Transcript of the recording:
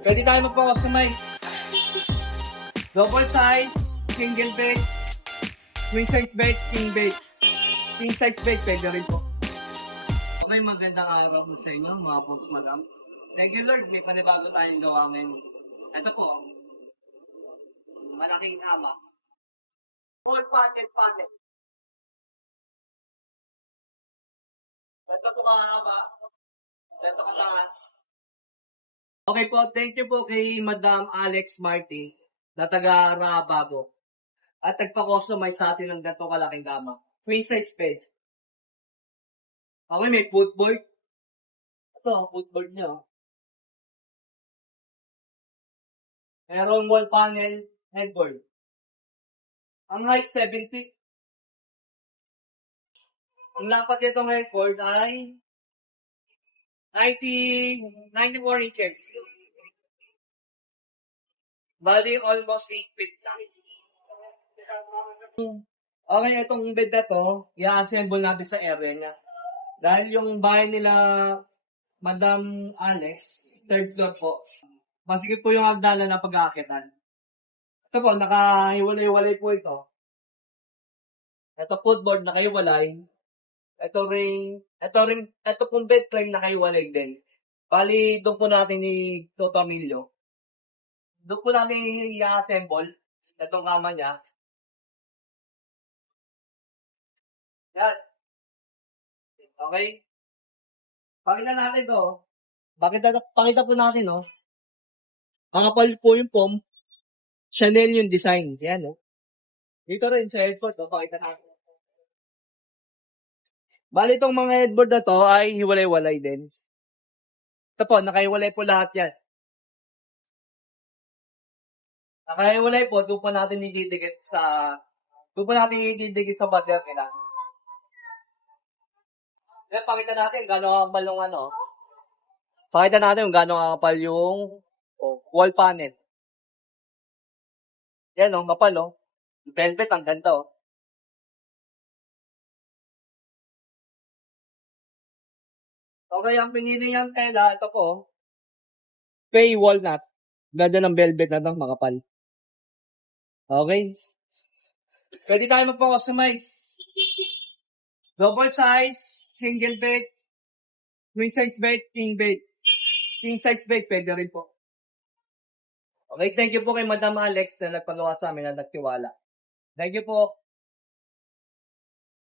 Pwede tayo magpa-customize. Double size, single bed, queen size bed, king bed. King size bed, pwede rin po. Okay, magandang araw po sa inyo, mga po, madam. Thank you, Lord. May panibago tayong gawa ngayon. Ito po, malaking ama. All panel. Ito po kahaba. Ito kataas. Okay po, thank you po kay Madam Alex Martin na taga Rabago. At nagpa-customize sa atin ng ganito kalaking gama. Queen size bed. Okay, may footboard. Ito, ang footboard niya. Merong wall panel headboard. Ang height 7 feet. Ang lapat nitong headboard ay 94 inches. Bali, almost 8 feet lang. Okay, itong bed na to, i-assemble natin sa area niya. Dahil yung bahay nila, Madam Alex, third floor po. Masikip po yung hagdanan na pag-aakitan. Ito po, nakahiwalay-walay po ito. Ito footboard nakahiwalay. Ito pong bed frame nakahiwalay din. Bali, doon po natin i-totamilyo. Doon po natin i-assemble. Itong kama niya. Yan. Okay? Pakita natin to. Pakita po natin, no? Makapal po yung foam. Chanel yung design. Yan, no? Dito rin sa headboard, no? Pakita natin. Bali, itong mga headboard na to ay hiwalay-walay din. Ito po, nakahiwalay po lahat yan. Nakahiwalay po, doon po natin ididikit sa batter nila. Then, pakita natin gano'ng kakapal yung ano. Pakita natin kung gano'ng kakapal yung wall panel. Yan, oh, kapal, oh. Velvet, ang ganda, oh. Okay, ang pinili niyang tela, ito po, oh. Pay walnut. Ganda ng velvet na to, makapal. Okay. Pwede tayo magpa-customize. Double size, single bed, queen size bed, king bed. King size bed, pwede rin po. Okay, thank you po kay Madam Alex na nagpagawa sa amin na nagtiwala. Thank you po.